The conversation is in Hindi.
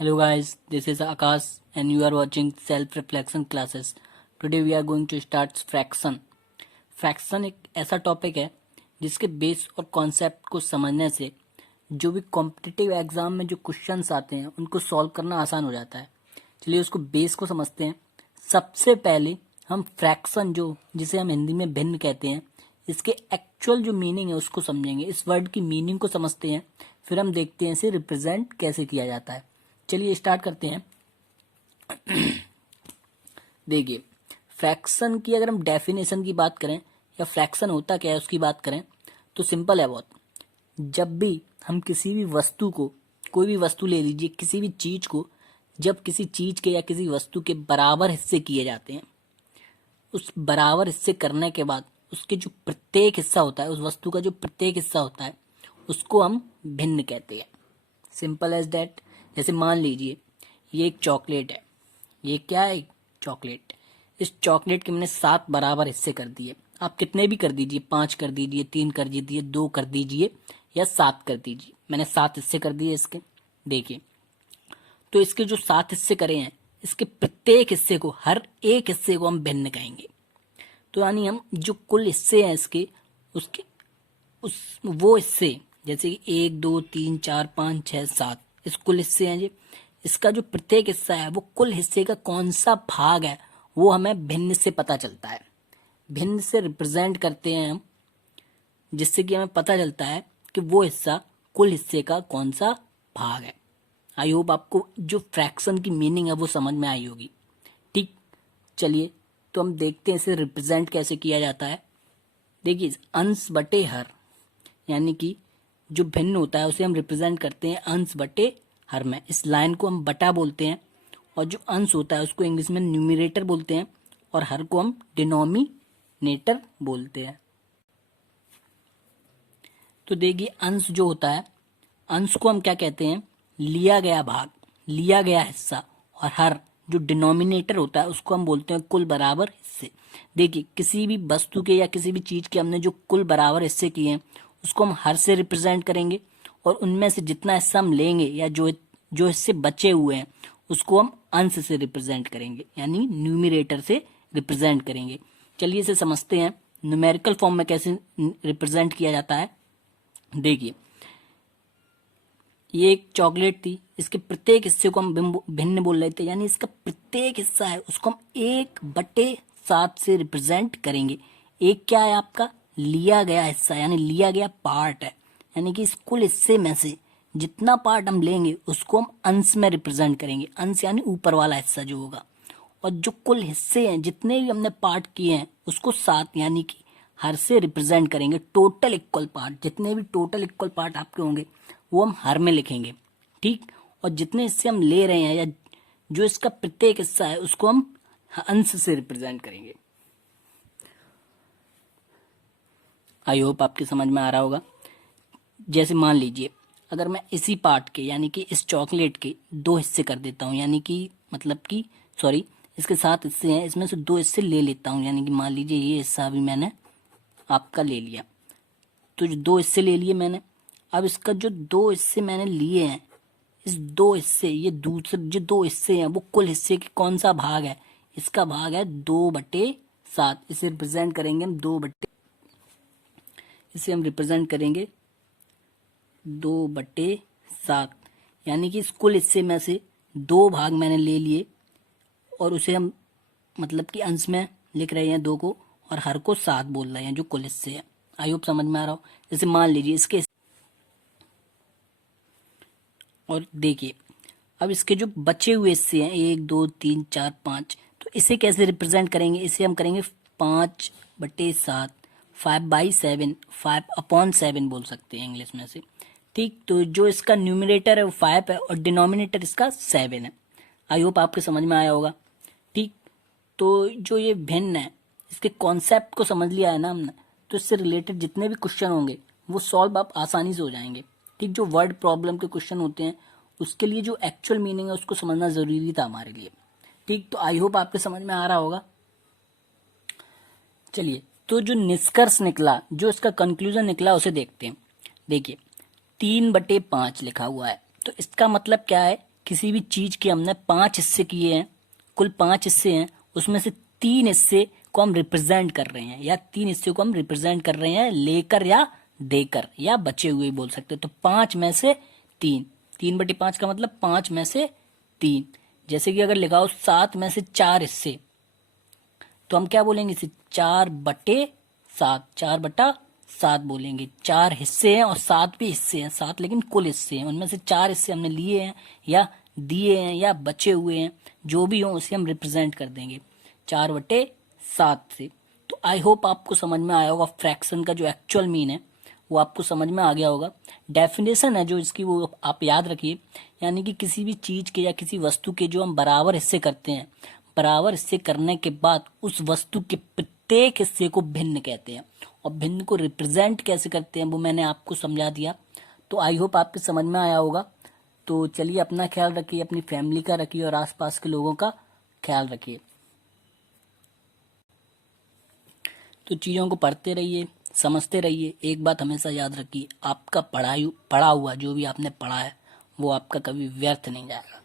Hello guys, this is Akash and you are watching self reflection classes. Today we are going to start fraction. Fraction एक ऐसा टॉपिक है जिसके बेस और कॉन्सेप्ट को समझने से जो भी कॉम्पिटिटिव एग्जाम में जो क्वेश्चंस आते हैं उनको सॉल्व करना आसान हो जाता है। चलिए उसको बेस को समझते हैं। सबसे पहले हम फ्रैक्शन जिसे हम हिंदी में भिन्न कहते हैं, इसके एक्चुअल जो मीनिंग है उसको समझेंगे। इस वर्ड की मीनिंग को समझते हैं, फिर हम देखते हैं इसे रिप्रेजेंट कैसे किया जाता है। चलिए स्टार्ट करते हैं। देखिए, फ्रैक्शन की अगर हम डेफिनेशन की बात करें या फ्रैक्शन होता क्या है उसकी बात करें तो सिंपल है बहुत। जब भी हम किसी भी वस्तु को, कोई भी वस्तु ले लीजिए, किसी भी चीज को जब किसी चीज के या किसी वस्तु के बराबर हिस्से किए जाते हैं, उस बराबर हिस्से करने के बाद उसके जो प्रत्येक हिस्सा होता है, उस वस्तु का जो प्रत्येक हिस्सा होता है उसको हम भिन्न कहते हैं। Simple as that. जैसे मान लीजिए ये एक चॉकलेट है। ये क्या है? चॉकलेट। इस चॉकलेट के मैंने 7 बराबर हिस्से कर दिए। आप कितने भी कर दीजिए, 5 कर दीजिए, 3 कर दीजिए, 2 कर दीजिए या 7 कर दीजिए। मैंने 7 हिस्से कर दिए इसके। देखिए, तो इसके जो 7 हिस्से करे हैं, इसके प्रत्येक हिस्से को, हर एक हिस्से को हम भिन्न कहेंगे। तो यानी हम जो कुल हिस्से हैं इसके, उसके वो हिस्से, जैसे 1 2 3 4 5 6 7 इस कुल हिस्से हैं जी। इसका जो प्रत्येक हिस्सा है वो कुल हिस्से का कौन सा भाग है वो हमें भिन्न से पता चलता है। भिन्न से रिप्रेजेंट करते हैं हम, जिससे कि हमें पता चलता है कि वो हिस्सा कुल हिस्से का कौन सा भाग है। आई होप आपको जो फ्रैक्शन की मीनिंग है वो समझ में आई होगी। ठीक, चलिए तो हम देखते हैं इसे रिप्रेजेंट कैसे किया जाता है। देखिए, अंश बटे हर, यानी कि जो भिन्न होता है उसे हम रिप्रेजेंट करते हैं अंश बटे हर में। इस लाइन को हम बटा बोलते हैं, और जो अंश होता है उसको इंग्लिश में न्यूमरेटर बोलते हैं, और हर को हम डिनोमिनेटर बोलते हैं। तो देखिए, अंश जो होता है, अंश को हम क्या कहते हैं? लिया गया भाग, लिया गया हिस्सा। और हर जो डिनोमिनेटर होता है उसको हम बोलते हैं कुल बराबर हिस्से। देखिए, किसी भी वस्तु के या किसी भी चीज के हमने जो कुल बराबर हिस्से किए हैं उसको हम हर से रिप्रेजेंट करेंगे, और उनमें से जितना हिस्सा हम लेंगे या जो हिस्से बचे हुए हैं उसको हम अंश से रिप्रेजेंट करेंगे, यानी न्यूमरेटर से रिप्रेजेंट करेंगे। चलिए इसे समझते हैं न्यूमेरिकल फॉर्म में कैसे रिप्रेजेंट किया जाता है। देखिए, ये एक चॉकलेट थी, इसके प्रत्येक हिस्से को हम भिन्न बोल रहे थे, यानी इसका प्रत्येक हिस्सा है उसको हम 1/7 से रिप्रेजेंट करेंगे। एक क्या है? आपका लिया गया हिस्सा, यानी लिया गया पार्ट है, यानी कि इस कुल हिस्से में से जितना पार्ट हम लेंगे उसको हम अंश में रिप्रेजेंट करेंगे। अंश यानी ऊपर वाला हिस्सा जो होगा। और जो कुल हिस्से हैं, जितने भी हमने पार्ट किए हैं, उसको 7 यानी कि हर से रिप्रेजेंट करेंगे। टोटल इक्वल पार्ट, जितने भी टोटल इक्वल पार्ट आपके होंगे वो हम हर में लिखेंगे। ठीक, और जितने हिस्से हम ले रहे हैं या जो इसका प्रत्येक हिस्सा है उसको हम अंश से रिप्रेजेंट करेंगे। आई होप आपके समझ में आ रहा होगा। जैसे मान लीजिए, अगर मैं इसी पार्ट के, यानी कि इस चॉकलेट के 2 हिस्से कर देता हूँ, यानी कि मतलब कि सॉरी, इसके 7 हिस्से हैं, इसमें से 2 हिस्से ले लेता हूँ, यानी कि मान लीजिए ये हिस्सा भी मैंने आपका ले लिया। तो जो 2 हिस्से ले लिए मैंने, अब इसका जो 2 हिस्से मैंने लिए हैं, इस 2 हिस्से, ये दूसरे जो 2 हिस्से हैं वो कुल हिस्से के कौन सा भाग है? इसका भाग है 2/7। इसे रिप्रेजेंट करेंगे हम इसे हम रिप्रेजेंट करेंगे 2/7, यानी कि इस कुल हिस्से में से 2 भाग मैंने ले लिए और उसे हम मतलब कि अंश में लिख रहे हैं 2 को, और हर को 7 बोल रहे हैं जो कुल हिस्से हैं। आई होप समझ में आ रहा हो। जैसे मान लीजिए इसके, और देखिए अब इसके जो बचे हुए हिस्से हैं 1 2 3 4 5, तो इसे कैसे रिप्रेजेंट करेंगे? इसे हम करेंगे 5/7, 5/7, 5/7 बोल सकते हैं इंग्लिश में से। ठीक, तो जो इसका न्यूमरेटर है वो 5 है और डिनोमिनेटर इसका 7 है। आई होप आपके समझ में आया होगा। ठीक, तो जो ये भिन्न है, इसके कॉन्सेप्ट को समझ लिया है ना हमने, तो इससे रिलेटेड जितने भी क्वेश्चन होंगे वो सॉल्व आप आसानी से हो जाएंगे। ठीक, जो वर्ड प्रॉब्लम के क्वेश्चन होते हैं उसके लिए जो एक्चुअल मीनिंग है उसको समझना जरूरी था हमारे लिए। ठीक, तो आई होप आपके समझ में आ रहा होगा। चलिए, तो जो निष्कर्ष निकला, जो इसका कंक्लूजन निकला उसे देखते हैं। देखिए, 3/5 लिखा हुआ है, तो इसका मतलब क्या है किसी भी चीज के हमने 5 हिस्से किए हैं, कुल 5 हिस्से हैं, उसमें से 3 हिस्से को हम रिप्रेजेंट कर रहे हैं, या 3 हिस्से को हम रिप्रेजेंट कर रहे हैं लेकर या देकर, या बचे हुए बोल सकते हो। तो 5 में से 3, 3/5 का मतलब 5 में से 3। जैसे कि अगर लिखा हो 7 में से 4 हिस्से, तो हम क्या बोलेंगे इसे? 4/7, 4/7 बोलेंगे। 4 हिस्से हैं और 7 भी हिस्से हैं, 7 लेकिन कुल हिस्से हैं, उनमें से 4 हिस्से हमने लिए हैं या दिए हैं या बचे हुए हैं, जो भी हो उसे हम रिप्रेजेंट कर देंगे 4/7 से। तो आई होप आपको समझ में आया होगा फ्रैक्शन का जो एक्चुअल मीन है वो आपको समझ में आ गया होगा। डेफिनेशन है जो इसकी वो आप याद रखिए, यानी कि किसी भी चीज के या किसी वस्तु के जो हम बराबर हिस्से करते हैं, बराबर हिस्से करने के बाद उस वस्तु के प्रत्येक हिस्से को भिन्न कहते हैं, और भिन्न को रिप्रेजेंट कैसे करते हैं वो मैंने आपको समझा दिया। तो आई होप आपके समझ में आया होगा। तो चलिए अपना ख्याल रखिए, अपनी फैमिली का रखिए और आसपास के लोगों का ख्याल रखिए। तो चीज़ों को पढ़ते रहिए, समझते रहिए। एक बात हमेशा याद रखिए, आपका पढ़ा हुआ जो भी आपने पढ़ा है वो आपका कभी व्यर्थ नहीं जाएगा।